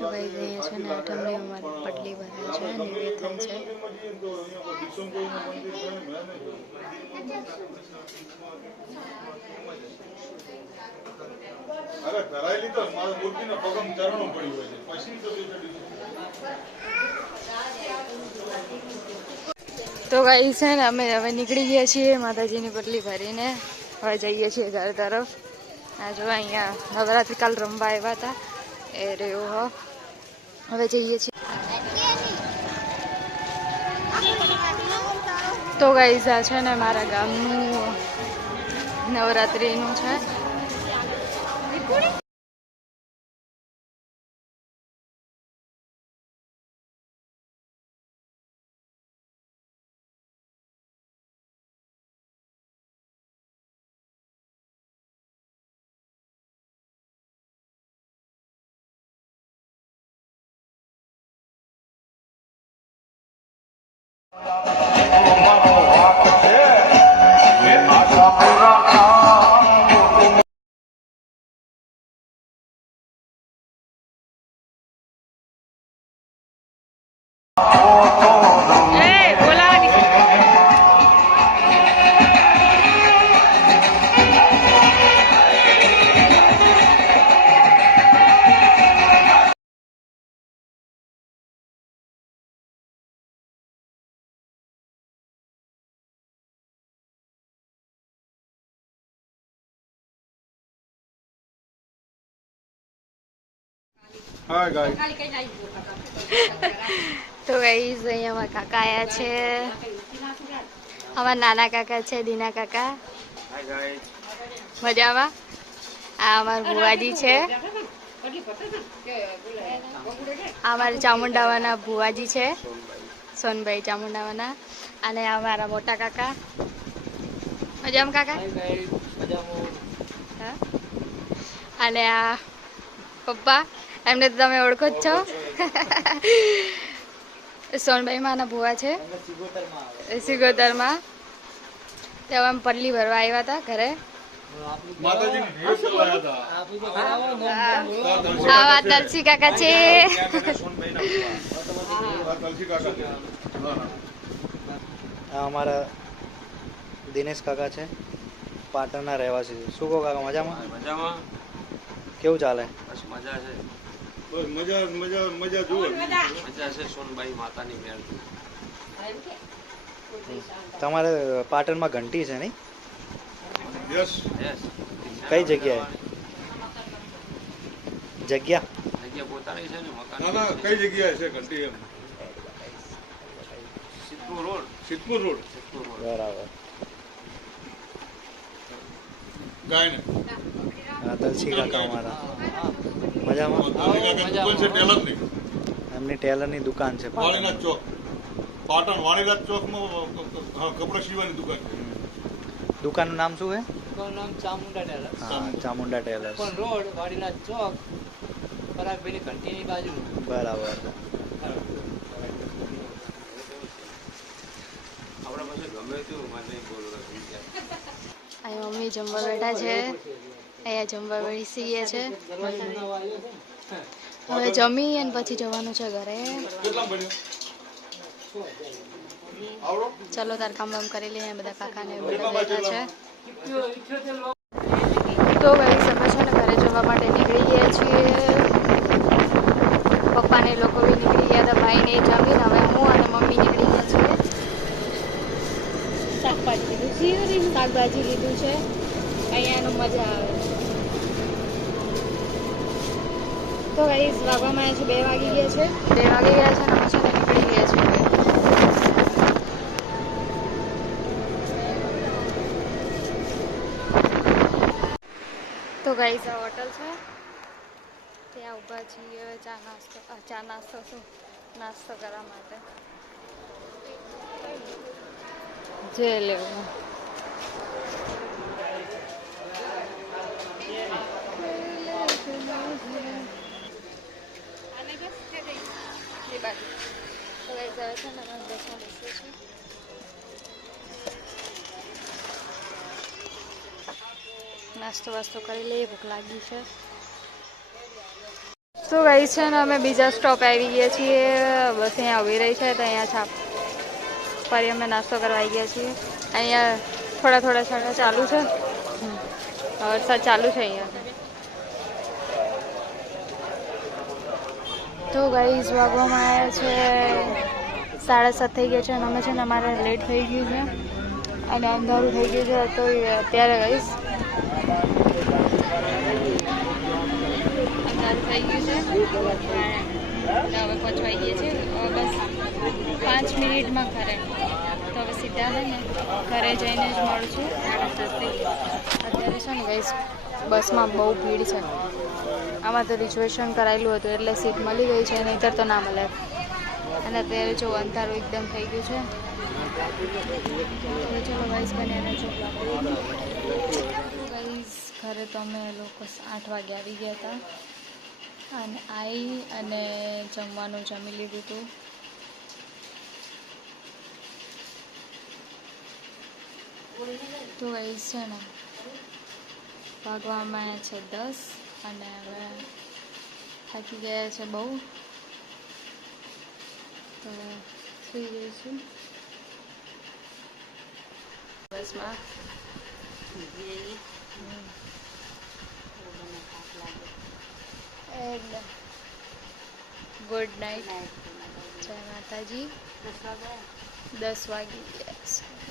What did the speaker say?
તો ગાઈસ અહીંયા છે ને આઠમની અમારી પટલી ભરાય છે અને એ થાય છે. અરે કરાયેલી તો મારા મૂર્તિનો પગમ ચરણો પડી હોય છે પછી તો ગાઈસ છે ને અમે હવે નીકળી ગયા છીએ માતાજીની પટલી ભરીને હવે જઈએ છીએ ઘર તરફ. આ જો અહીંયા નવરાત્રિ કાલ રમવા આવ્યા હતા એ રહ્યો. હવે જઈએ છીએ. તો ગાઈસ આ છે ને મારા ગામનું નવરાત્રિનું છે. હા ગાય તો ગાઈસ અહીંયા અમારા કાકા આયા છે. અમારા નાના કાકા છે દીના કાકા. મજામાં. આ અમારા ભુવાજી છે. આ અમારા ચામુંડાવાના ભુવાજી છે સોનભાઈ ચામુંડાવાના. અને અમારા મોટા કાકા. મજામાં કાકા. અને આ પપ્પા એમને તો તમે ઓળખો જ છો. સોનભાઈ માના ભુવા છે સિગોતરમાં. તે હવે અમે પલ્લી ભરવા આવ્યા હતા ઘરે. આવા તલસી કાકા છે. અમારા દિનેશ કાકા છે પાટણના રહેવાસી. શું કહો કાકા મજામાં? મજામાં. કેવું ચાલે? બસ મજા છે. બસ મજા મજા મજા જુઓ મજા છે સોનબાઈ માતાની મેળ. તમારે પાટણમાં ઘંટી છે નહીં? Yes yes. કઈ જગ્યાએ? જગ્યા પોતાની છે ને મકાન. ના ના કઈ જગ્યાએ છે ઘંટી એમ? સિદ્ધપુર રોડ. સિદ્ધપુર રોડ. બરાબર. ગાય ને તલસી કાકા અમારા મજામાં. દુકાન છે ટેલરની. એમની ટેલરની દુકાન છે વાણીનાથ ચોક પાટણ. વાણીનાથ ચોકમાં કપડા સીવવાની દુકાન છે. દુકાનનું નામ શું છે? નામ ચામુંડા ટેલર. હા ચામુંડા ટેલર. પણ રોડ વાડીનાથ ચોક પરાગભાઈની ઘંટીની બાજુ. બરાબર. આપણા પાસે ગમે તેવું મને બોલવા. અહીંયા મમ્મી જમવા બેઠા છે. અહીંયા જમવા બેસીએ છે. હવે જમી અને પછી જવાનું છે ઘરે. ચલો તાર કામ બામ કરી લઈએ. બધા કાકાને બધા બેઠા છે. તો ભાઈ સમય છે ને ઘરે જવા માટે નીકળી ગયા છીએ. પપ્પાને લોકો બી નીકળી ગયા હતા. ભાઈને જમીને હવે હું અને મમ્મી નીકળી ગયા છીએ. શાકભાજી લીધું છે. અહીંયાનું મજા આવે. તો ગાઈસ વાગવામાં આવ્યા છે 2 વાગી ગયા છે. 2 વાગી ગયા છે અને અમે છે ને નીકળી ગયા છીએ. તો ગાઈસ આ હોટલ છે ત્યાં ઊભા છીએ ચા નાસ્તો નાસ્તો કરવા માટે. જે લેવું બાકી તો ગાઈસ આવે છે ને અમે બસમાં બેસીએ છીએ. નાસ્તો વાસ્તો કરી લઈએ, ભૂખ લાગી છે. તો ગાઈસ છે ને અમે બીજા સ્ટોપ આવી ગયા છીએ. બસ અહીંયા ઉભી રહી છે તો અહીંયા છાપ ફરી અમે નાસ્તો કરવા આવી ગયા છીએ. અહીંયા થોડા થોડા છાંટા ચાલુ છે. વરસાદ ચાલુ છે અહીંયા. તો ગાઈસ વાગવામાં આવ્યા છે 7:30 થઈ ગયા છે અને અમે છે ને અમારે લેટ થઈ ગયું છે અને અંધારું થઈ ગયું છે. તો અત્યારે ગાઈસ અંધારું થઈ ગયું છે અને હવે પહોંચવાઈ ગયા છે. બસ 5 મિનિટમાં ઘરે. તો હવે સીધા છે ને ઘરે જઈને જ મળશું. અત્યારે છે ને ગાઈસ બસમાં બહુ ભીડ છે. આમાં તો રિઝર્વેશન કરાયેલું હતું એટલે સીટ મળી ગઈ છે, નહીંતર તો ના મળે. અને અત્યારે જો અંધારું એકદમ થઈ ગયું છે. તો ચલો ગાઈસ બન્યા રહેજો. ગાઈસ ઘરે તો અમે લોકો 8 વાગે આવી ગયા હતા અને અને જમવાનું જમી લીધું હતું. તો ગાઈસ છે ને વાગવામાં છે 10 અને હવે થાકી ગયા છે બહુ. તો સુઈ જઈશું બસમાં. Good night. જય માતાજી. 10 વાગી ગયા છે.